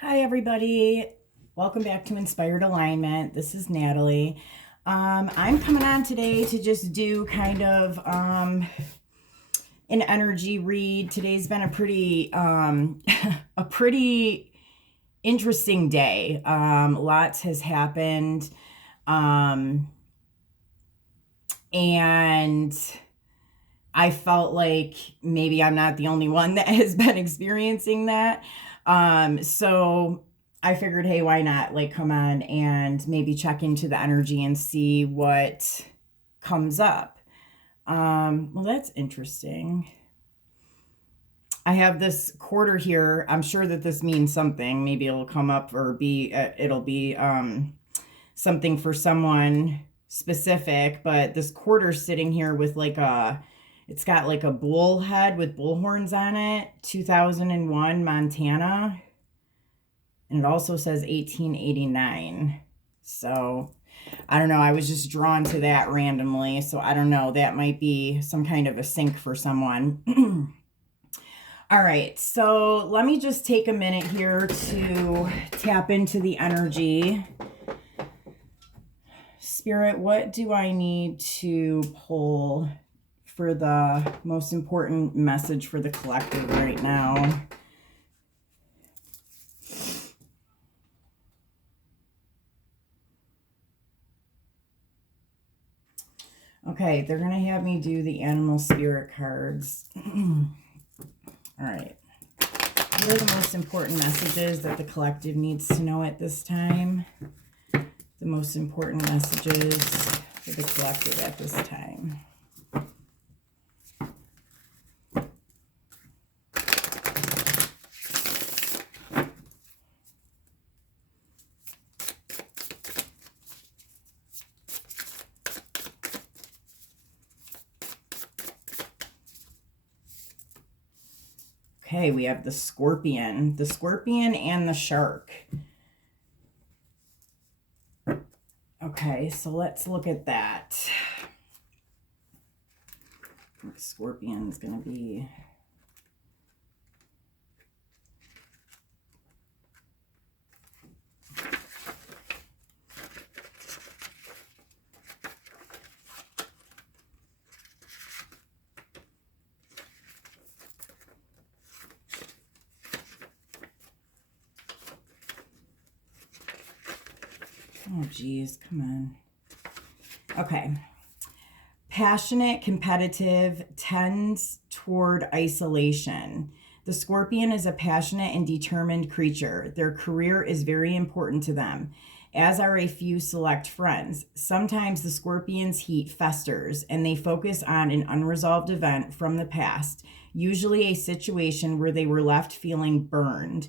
Hi, everybody. Welcome back to Inspired Alignment. This is Natalie. I'm coming on today to just do kind of an energy read. Today's been a pretty a pretty interesting day. Lots has happened, and I felt like maybe I'm not the only one that has been experiencing that. So I figured, hey, why not? Like, come on and maybe check into the energy and see what comes up. Well, that's interesting. I have this quarter here. I'm sure that this means something. Maybe it'll come up or it'll be something for someone specific. But this quarter sitting here with it's got like a bull head with bull horns on it, 2001 Montana. And it also says 1889. So I don't know. I was just drawn to that randomly. So I don't know. That might be some kind of a sync for someone. All right. So let me just take a minute here to tap into the energy. Spirit, what do I need to pull for the most important message for the collective right now? Okay, they're going to have me do the animal spirit cards. All right. What are the most important messages that the collective needs to know at this time? The most important messages for the collective at this time. Okay, we have the scorpion and the shark. Okay, so let's look at that. Scorpion's going to be... Oh, geez, come on. Okay. Passionate, competitive, tends toward isolation. The scorpion is a passionate and determined creature. Their career is very important to them, as are a few select friends. Sometimes the scorpion's heat festers and they focus on an unresolved event from the past, usually a situation where they were left feeling burned.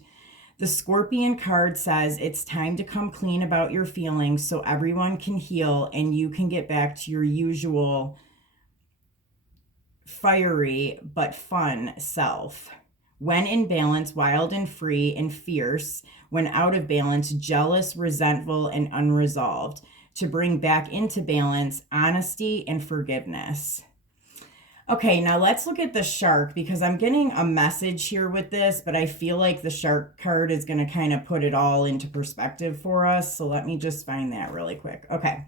The Scorpion card says it's time to come clean about your feelings so everyone can heal and you can get back to your usual fiery but fun self. When in balance, wild and free and fierce. When out of balance, jealous, resentful, and unresolved. To bring back into balance, honesty and forgiveness. Okay, now let's look at the shark because I'm getting a message here with this, but I feel like the shark card is going to kind of put it all into perspective for us. So let me just find that really quick. Okay.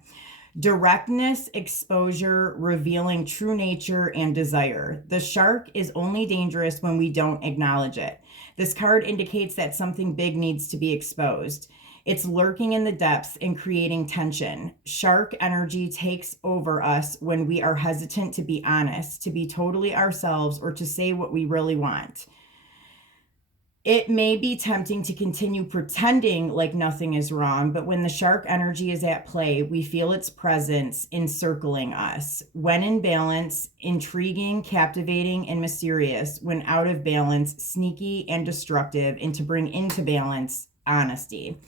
Directness, exposure, revealing true nature and desire. The shark is only dangerous when we don't acknowledge it. This card indicates that something big needs to be exposed. It's lurking in the depths and creating tension. Shark energy takes over us when we are hesitant to be honest, to be totally ourselves, or to say what we really want. It may be tempting to continue pretending like nothing is wrong, but when the shark energy is at play, we feel its presence encircling us. When in balance, intriguing, captivating, and mysterious. When out of balance, sneaky and destructive, and to bring into balance, honesty.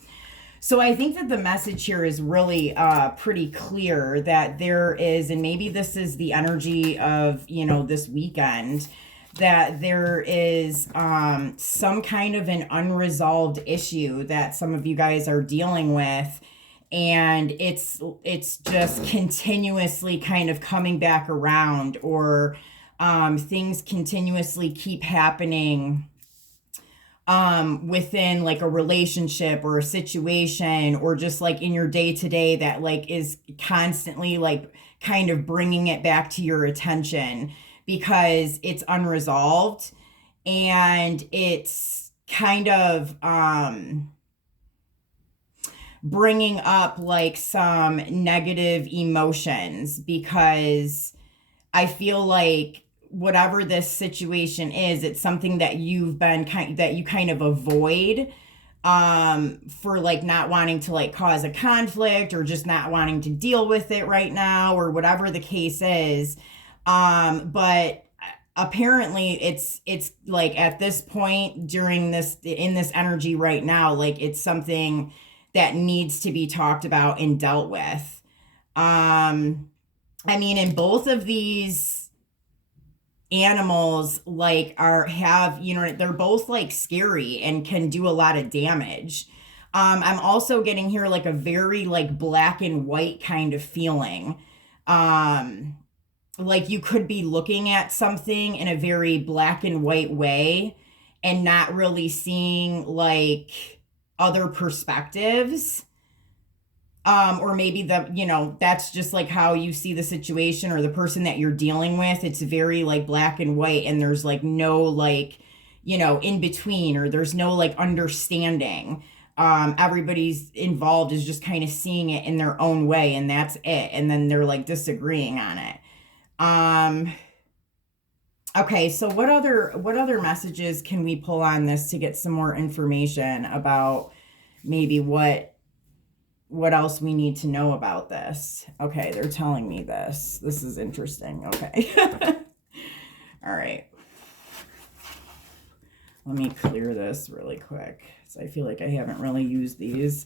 So I think that the message here is really pretty clear that there is, and maybe this is the energy of, this weekend, that there is some kind of an unresolved issue that some of you guys are dealing with. And it's just continuously kind of coming back around, or things continuously keep happening within like a relationship or a situation, or just like in your day to day, that like is constantly like kind of bringing it back to your attention because it's unresolved, and it's kind of bringing up like some negative emotions, because I feel like whatever this situation is, it's something that that you kind of avoid, for like not wanting to like cause a conflict, or just not wanting to deal with it right now, or whatever the case is. But apparently it's like at this point during this, in this energy right now, like it's something that needs to be talked about and dealt with. I mean, in both of these animals, like are have, you know, they're both like scary and can do a lot of damage. I'm also getting here like a very like black and white kind of feeling. Um, like you could be looking at something in a very black and white way and not really seeing like other perspectives. Or maybe the, you know, that's just like how you see the situation or the person that you're dealing with. It's very like black and white, and there's like no like, you know, in between, or there's no like understanding. Everybody's involved is just kind of seeing it in their own way, and that's it. And then they're like disagreeing on it. Um, okay, so what other messages can we pull on this to get some more information about maybe what else we need to know about this? Okay, they're telling me this. This is interesting. Okay. All right. Let me clear this really quick, so I feel like I haven't really used these.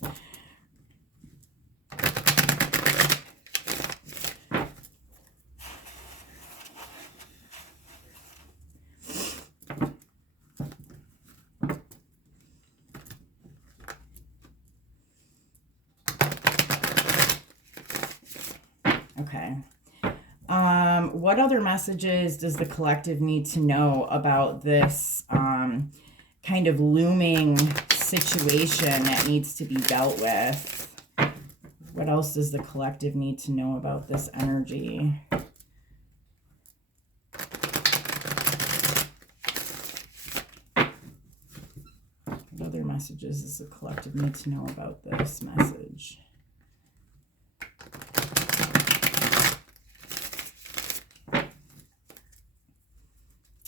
Okay. What other messages does the collective need to know about this kind of looming situation that needs to be dealt with? What else does the collective need to know about this energy? What other messages does the collective need to know about this message?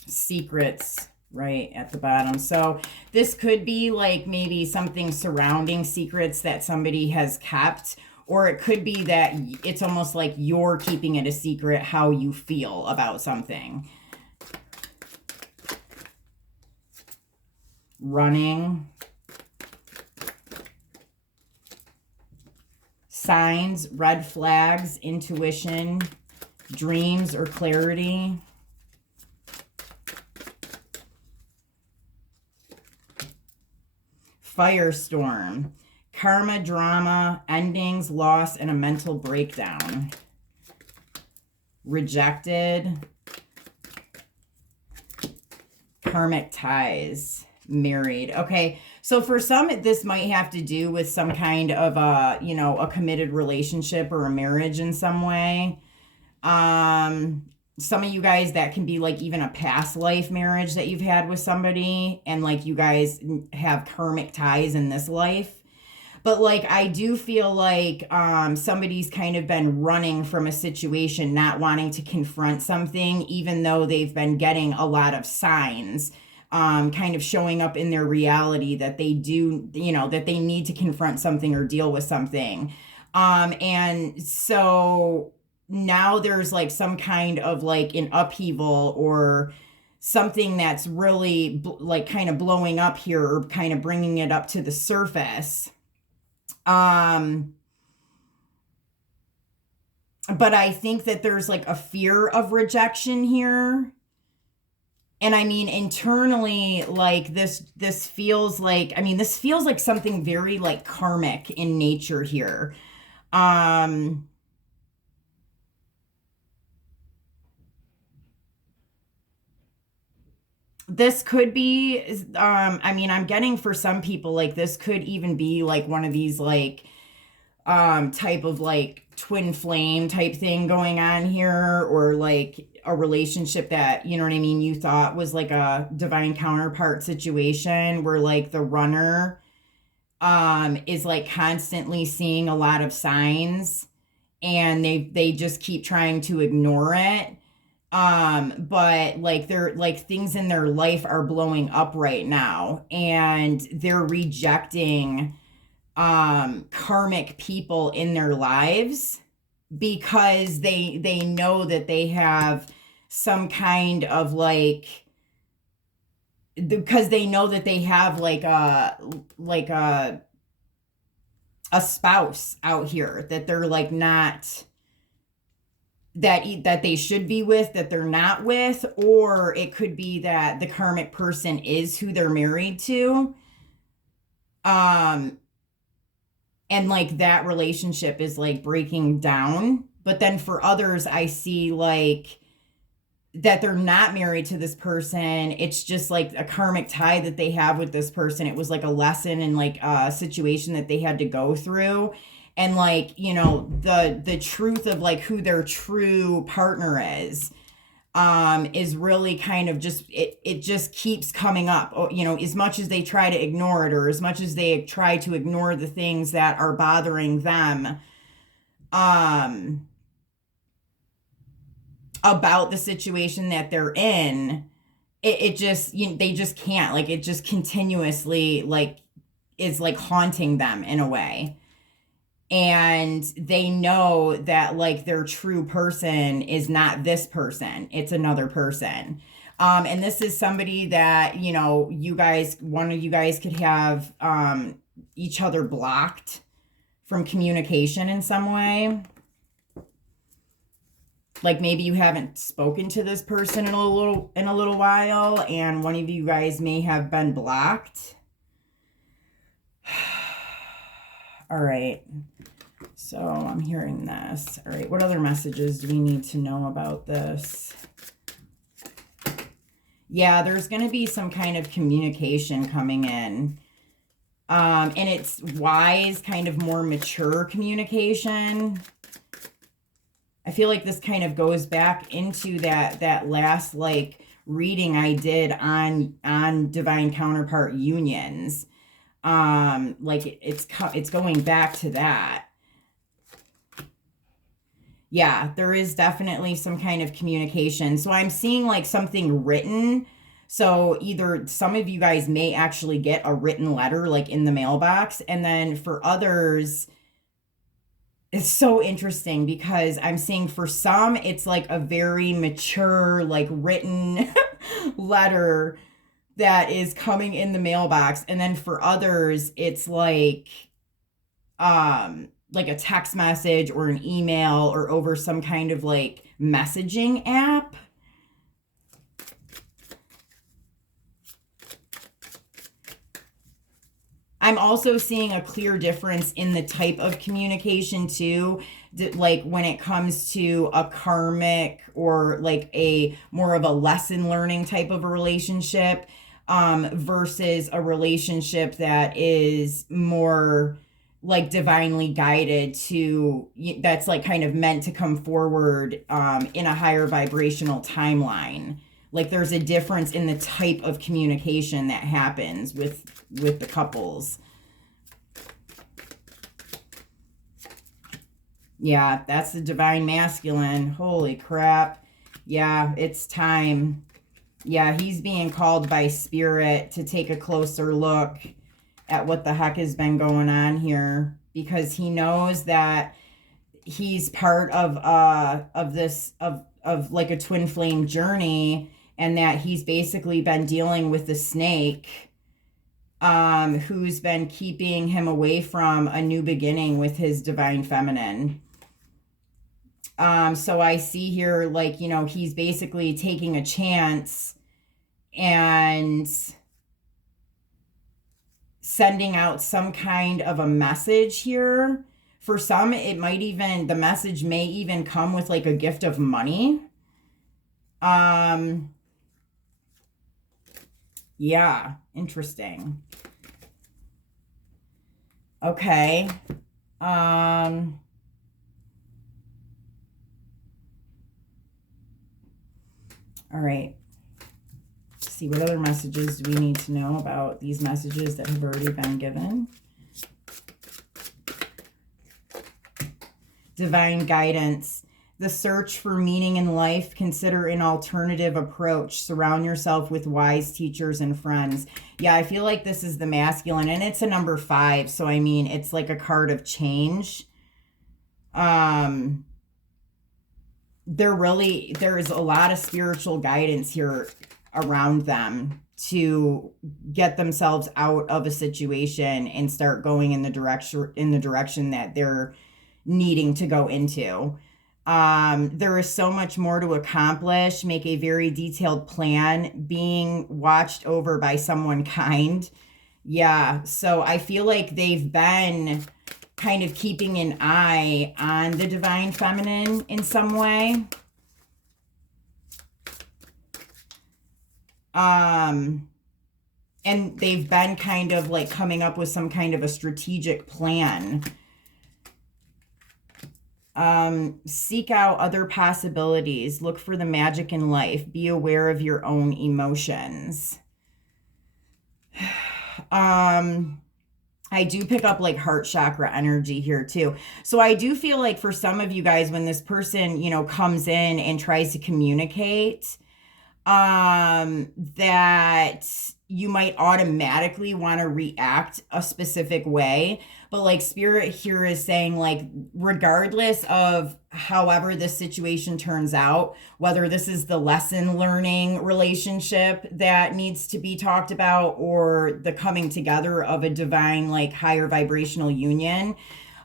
Secrets right at the bottom. So this could be like maybe something surrounding secrets that somebody has kept, or it could be that it's almost like you're keeping it a secret how you feel about something. Running. Signs, red flags, intuition, dreams, or clarity. Firestorm, karma, drama, endings, loss, and a mental breakdown. Rejected, karmic ties, married. Okay, so for some, this might have to do with some kind of a, you know, a committed relationship or a marriage in some way. Some of you guys, that can be like even a past life marriage that you've had with somebody, and like you guys have karmic ties in this life. But like I do feel like somebody's kind of been running from a situation, not wanting to confront something, even though they've been getting a lot of signs kind of showing up in their reality that they do, you know, that they need to confront something or deal with something. And so now there's like some kind of like an upheaval, or something that's really like kind of blowing up here, or kind of bringing it up to the surface. But I think that there's like a fear of rejection here. And I mean, internally, like this feels like, I mean, this feels like something very like karmic in nature here. This could be, I mean, I'm getting for some people, like, this could even be like one of these, like, type of like twin flame type thing going on here, or like a relationship that, you know what I mean, you thought was like a divine counterpart situation where like the runner is like constantly seeing a lot of signs, and they just keep trying to ignore it. But like they're like things in their life are blowing up right now, and they're rejecting karmic people in their lives because they know that they have some kind of like, because they know that they have like a spouse out here that they're like not, that they should be with, that they're not with, or it could be that the karmic person is who they're married to. And like that relationship is like breaking down. But then for others, I see like that they're not married to this person. It's just like a karmic tie that they have with this person. It was like a lesson and like a situation that they had to go through. And like, you know, the truth of like who their true partner is really kind of just, it just keeps coming up. You know, as much as they try to ignore it, or as much as they try to ignore the things that are bothering them about the situation that they're in, it just, you know, they just can't, like, it just continuously like is like haunting them in a way. And they know that like their true person is not this person, it's another person. And this is somebody that, you know, you guys, one of you guys could have each other blocked from communication in some way. Like maybe you haven't spoken to this person in a little while, and one of you guys may have been blocked. All right. So I'm hearing this. All right. What other messages do we need to know about this? Yeah, there's going to be some kind of communication coming in. And it's wise, kind of more mature communication. I feel like this kind of goes back into that last like reading I did on divine counterpart unions. Like it's going back to that. Yeah, there is definitely some kind of communication. So I'm seeing like something written. So either some of you guys may actually get a written letter like in the mailbox, and then for others, it's so interesting because I'm seeing for some, it's like a very mature, like written letter that is coming in the mailbox. And then for others, it's like a text message or an email or over some kind of like messaging app. I'm also seeing a clear difference in the type of communication too. Like when it comes to a karmic or like a more of a lesson learning type of a relationship, versus a relationship that is more like divinely guided to, that's like kind of meant to come forward in a higher vibrational timeline. Like there's a difference in the type of communication that happens with the couples. Yeah, that's the divine masculine. Holy crap. Yeah, it's time. Yeah, he's being called by spirit to take a closer look at what the heck has been going on here, because he knows that he's part of this of like a twin flame journey, and that he's basically been dealing with the snake who's been keeping him away from a new beginning with his divine feminine. So I see here, like, you know, he's basically taking a chance and sending out some kind of a message here. For some, it might even, the message may even come with like a gift of money. Yeah, interesting. Okay. Um, all right. Let's see, what other messages do we need to know about these messages that have already been given? Divine guidance. The search for meaning in life. Consider an alternative approach. Surround yourself with wise teachers and friends. Yeah, I feel like this is the masculine, and it's a number 5. So, I mean, it's like a card of change. There is a lot of spiritual guidance here around them to get themselves out of a situation and start going in the direction that they're needing to go into. There is so much more to accomplish. Make a very detailed plan, being watched over by someone kind. Yeah, so I feel like they've been kind of keeping an eye on the divine feminine in some way. And they've been kind of like coming up with some kind of a strategic plan. Seek out other possibilities. Look for the magic in life. Be aware of your own emotions. I do pick up like heart chakra energy here too. So I do feel like for some of you guys, when this person, comes in and tries to communicate, that you might automatically want to react a specific way. But like spirit here is saying, like, regardless of however this situation turns out, whether this is the lesson learning relationship that needs to be talked about or the coming together of a divine, like, higher vibrational union,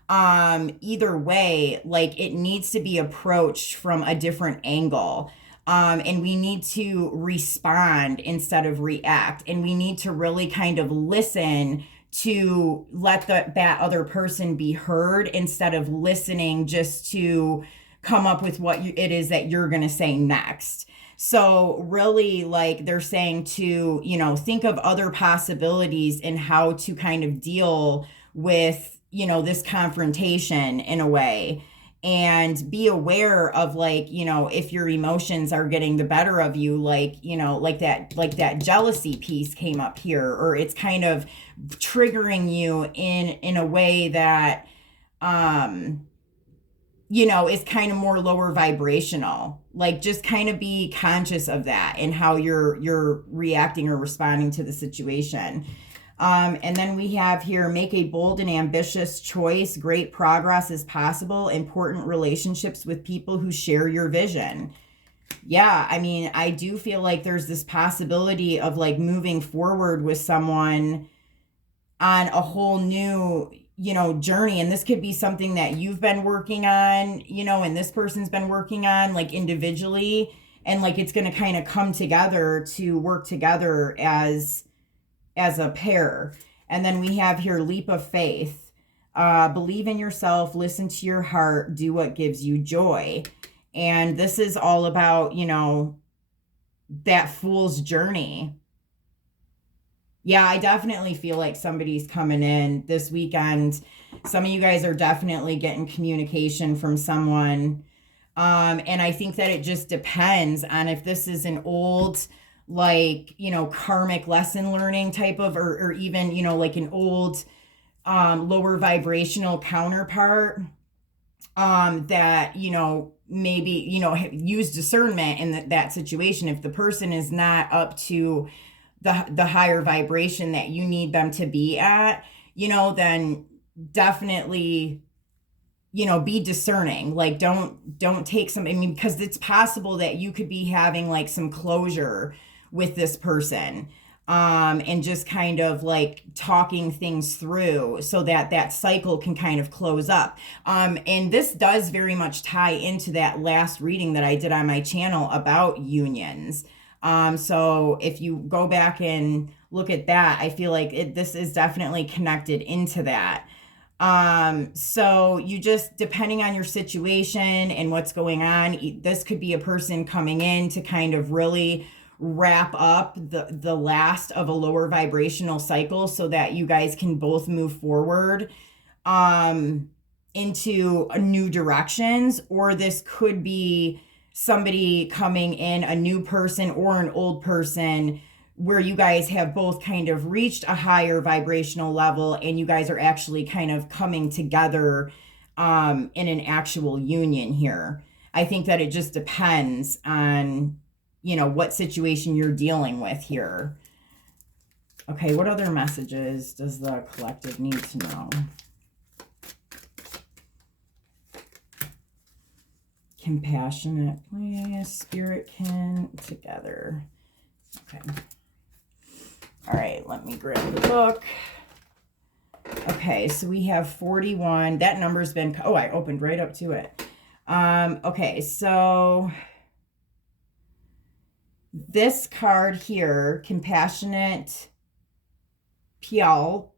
either way, like, it needs to be approached from a different angle. And we need to respond instead of react. And we need to really kind of listen to let that other person be heard instead of listening just to come up with what it is that you're going to say next. So really, like, they're saying to, think of other possibilities and how to kind of deal with, this confrontation in a way. And be aware of, like, if your emotions are getting the better of you, like, like that jealousy piece came up here, or it's kind of triggering you in a way that, is kind of more lower vibrational. Like, just kind of be conscious of that and how you're reacting or responding to the situation. And then we have here, make a bold and ambitious choice. Great progress is possible. Important relationships with people who share your vision. Yeah, I mean, I do feel like there's this possibility of, like, moving forward with someone on a whole new, journey. And this could be something that you've been working on, and this person's been working on, like, individually. And, like, it's going to kind of come together to work together as a pair. And then we have here, leap of faith. Believe in yourself, listen to your heart, do what gives you joy. And this is all about, that fool's journey. Yeah, I definitely feel like somebody's coming in this weekend. Some of you guys are definitely getting communication from someone. And I think that it just depends on if this is an old, like, karmic lesson learning type of, or even, like an old, lower vibrational counterpart, that, maybe, use discernment in that situation. If the person is not up to the higher vibration that you need them to be at, then definitely, be discerning. Like, don't take some, because it's possible that you could be having, like, some closure with this person, and just kind of, like, talking things through so that cycle can kind of close up. And this does very much tie into that last reading that I did on my channel about unions. So if you go back and look at that, I feel like this is definitely connected into that. So you just, depending on your situation and what's going on, this could be a person coming in to kind of really wrap up the last of a lower vibrational cycle so that you guys can both move forward into new directions. Or this could be somebody coming in, a new person or an old person, where you guys have both kind of reached a higher vibrational level and you guys are actually kind of coming together in an actual union here. I think that it just depends on, you know, what situation you're dealing with here. Okay, what other messages does the collective need to know? Compassionate, please. Spirit can together. Okay. All right, let me grab the book. Okay, so we have 41. That number's been, oh, I opened right up to it. Okay, so this card here, Compassionate Peel,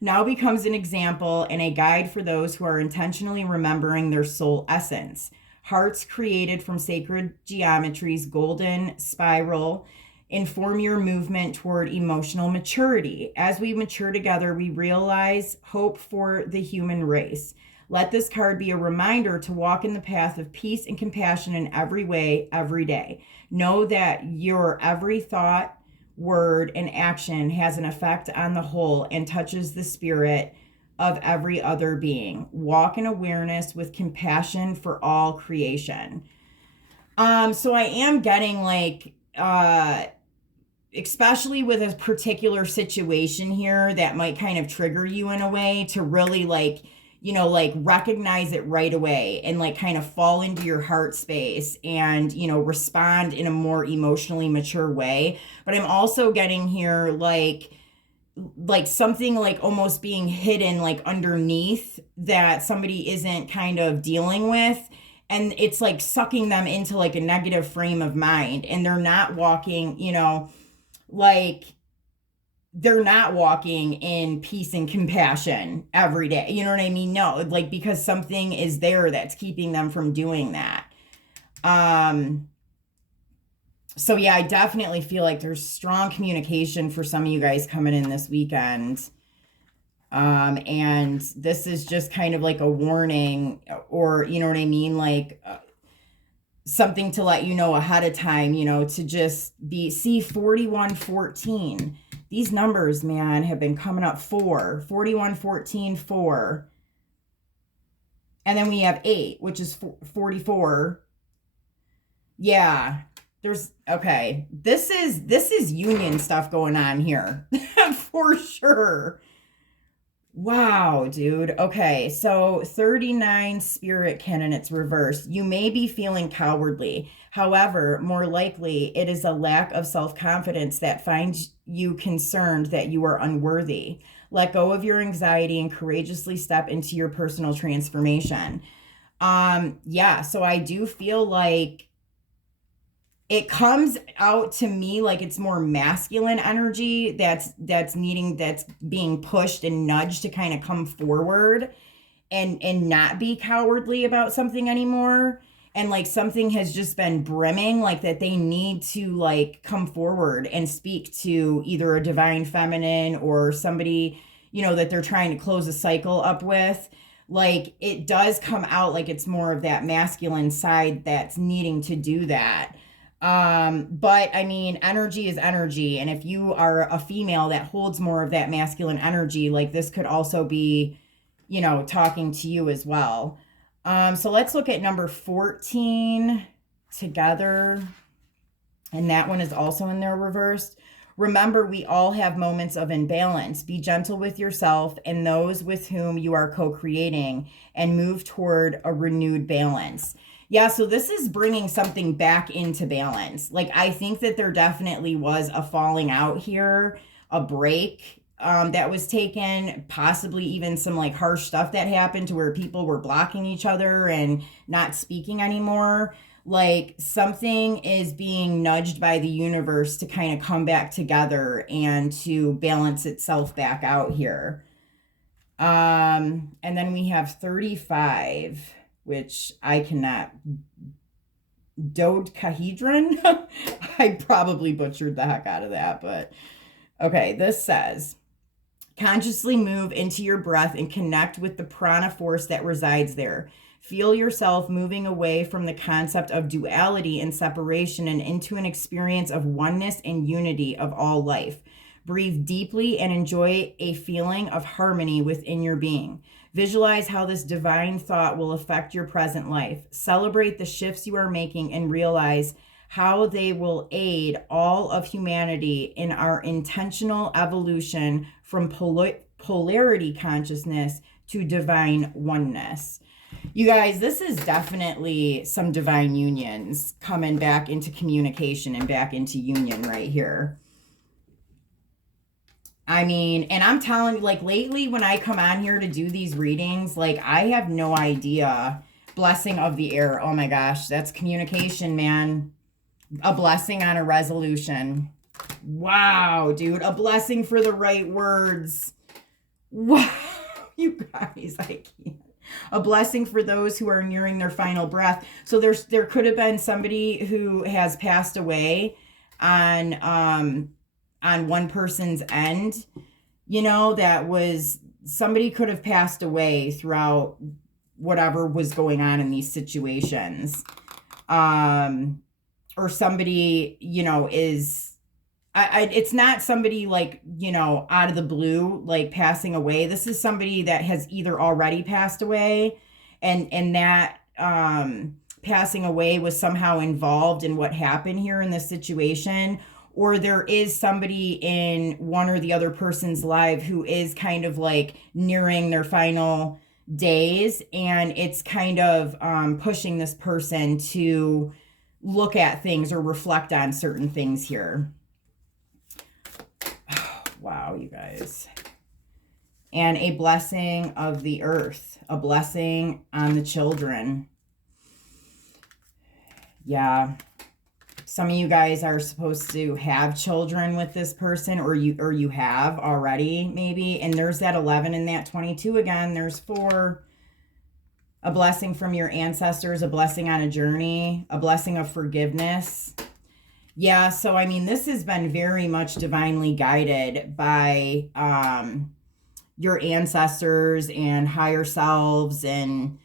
now becomes an example and a guide for those who are intentionally remembering their soul essence. Hearts created from sacred geometry's golden spiral inform your movement toward emotional maturity. As we mature together, we realize hope for the human race. Let this card be a reminder to walk in the path of peace and compassion in every way, every day. Know that your every thought, word, and action has an effect on the whole and touches the spirit of every other being. Walk in awareness with compassion for all creation. So I am getting like, especially with a particular situation here that might kind of trigger you in a way, to really like, you know, like recognize it right away and like kind of fall into your heart space and, you know, respond in a more emotionally mature way. But I'm also getting here like something like almost being hidden like underneath that somebody isn't kind of dealing with, and it's like sucking them into like a negative frame of mind, and they're not walking, you know, like they're not walking in peace and compassion every day. You know what I mean? No, like because something is there that's keeping them from doing that. So yeah, I definitely feel like there's strong communication for some of you guys coming in this weekend. And this is just kind of like a warning, or you know what I mean? Like something to let you know ahead of time, you know, to just be, see 4114. These numbers, man, have been coming up 4, 41, 14, 4. And then we have 8, which is 44. Yeah, there's, okay. This is union stuff going on here for sure. Wow, dude. Okay, so 39 Spirit Canon, it's reversed. You may be feeling cowardly. However, more likely, it is a lack of self-confidence that finds you concerned that you are unworthy. Let go of your anxiety and courageously step into your personal transformation. Yeah, so I do feel like it comes out to me like it's more masculine energy that's being pushed and nudged to kind of come forward and not be cowardly about something anymore. And like something has just been brimming, like that they need to like come forward and speak to either a divine feminine or somebody, you know, that they're trying to close a cycle up with. Like it does come out like it's more of that masculine side that's needing to do that. But I mean, energy is energy. And if you are a female that holds more of that masculine energy, like this could also be, you know, talking to you as well. So let's look at number 14 together. And that one is also in there reversed. Remember, we all have moments of imbalance. Be gentle with yourself and those with whom you are co-creating and move toward a renewed balance. Yeah, so this is bringing something back into balance. Like, I think that there definitely was a falling out here, a break that was taken, possibly even some like harsh stuff that happened to where people were blocking each other and not speaking anymore. Like something is being nudged by the universe to kind of come back together and to balance itself back out here. And then we have 35, which I cannot dodecahedron. I probably butchered the heck out of that, but okay, this says, consciously move into your breath and connect with the prana force that resides there. Feel yourself moving away from the concept of duality and separation and into an experience of oneness and unity of all life. Breathe deeply and enjoy a feeling of harmony within your being. Visualize how this divine thought will affect your present life. Celebrate the shifts you are making and realize how they will aid all of humanity in our intentional evolution from polarity consciousness to divine oneness. You guys, this is definitely some divine unions coming back into communication and back into union right here. I mean, and I'm telling you, like, lately when I come on here to do these readings, like, I have no idea. Blessing of the air. Oh my gosh, that's communication, man. A blessing on a resolution. Wow, dude. A blessing for the right words. Wow, you guys, I can't. A blessing for those who are nearing their final breath. So there could have been somebody who has passed away on one person's end, you know, that was, somebody could have passed away throughout whatever was going on in these situations. Or somebody, you know, is, it's not somebody like, you know, out of the blue, like passing away. This is somebody that has either already passed away and that passing away was somehow involved in what happened here in this situation, or there is somebody in one or the other person's life who is kind of like nearing their final days, and it's kind of pushing this person to look at things or reflect on certain things here. Oh, wow, you guys. And a blessing of the earth, a blessing on the children. Yeah. Some of you guys are supposed to have children with this person, or you have already, maybe. And there's that 11 and that 22 again. There's 4. A blessing from your ancestors, a blessing on a journey, a blessing of forgiveness. Yeah, so I mean, this has been very much divinely guided by your ancestors and higher selves, and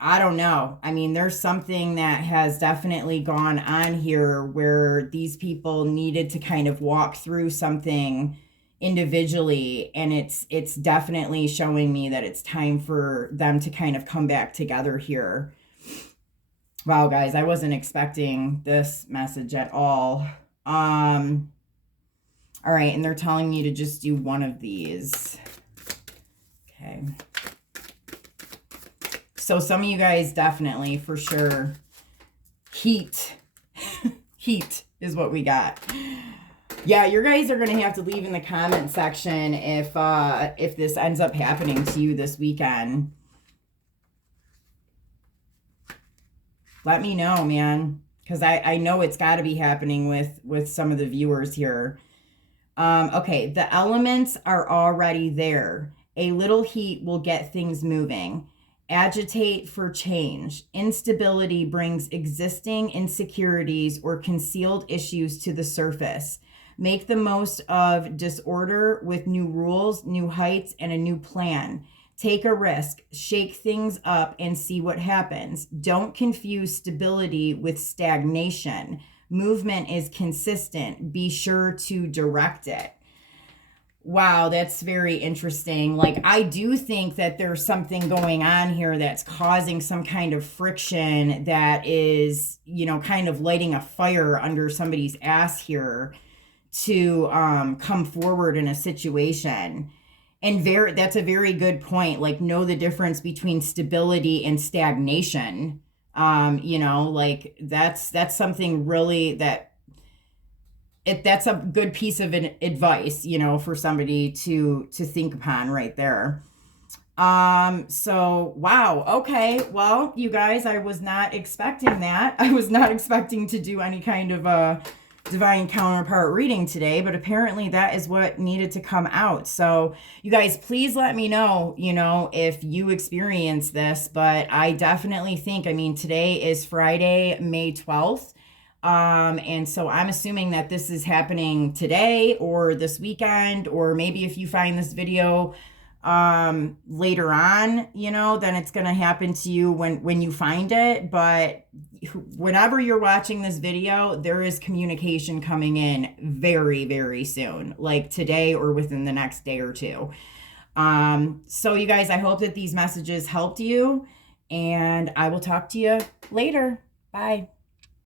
I don't know. I mean, there's something that has definitely gone on here where these people needed to kind of walk through something individually, and it's definitely showing me that it's time for them to kind of come back together here. Wow, guys, I wasn't expecting this message at all. All right, and they're telling me to just do one of these. Okay. So some of you guys definitely, for sure, heat. Heat is what we got. Yeah, you guys are going to have to leave in the comment section if this ends up happening to you this weekend. Let me know, man, because I know it's got to be happening with some of the viewers here. Okay, the elements are already there. A little heat will get things moving. Agitate for change. Instability brings existing insecurities or concealed issues to the surface. Make the most of disorder with new rules, new heights, and a new plan. Take a risk, shake things up, and see what happens. Don't confuse stability with stagnation. Movement is consistent. Be sure to direct it. Wow, that's very interesting. Like, I do think that there's something going on here that's causing some kind of friction that is, you know, kind of lighting a fire under somebody's ass here to come forward in a situation. And that's a very good point. Like, know the difference between stability and stagnation. You know, like that's something really that's a good piece of advice, you know, for somebody to think upon right there. So wow. Okay. Well, you guys, I was not expecting that. I was not expecting to do any kind of a divine counterpart reading today, but apparently that is what needed to come out. So you guys, please let me know, if you experience this. But I definitely think, I mean, today is Friday, May 12th. And so I'm assuming that this is happening today or this weekend, or maybe if you find this video later on, then it's going to happen to you when you find it. But whenever you're watching this video, there is communication coming in very, very soon, like today or within the next day or two. So you guys, I hope that these messages helped you, and I will talk to you later. Bye.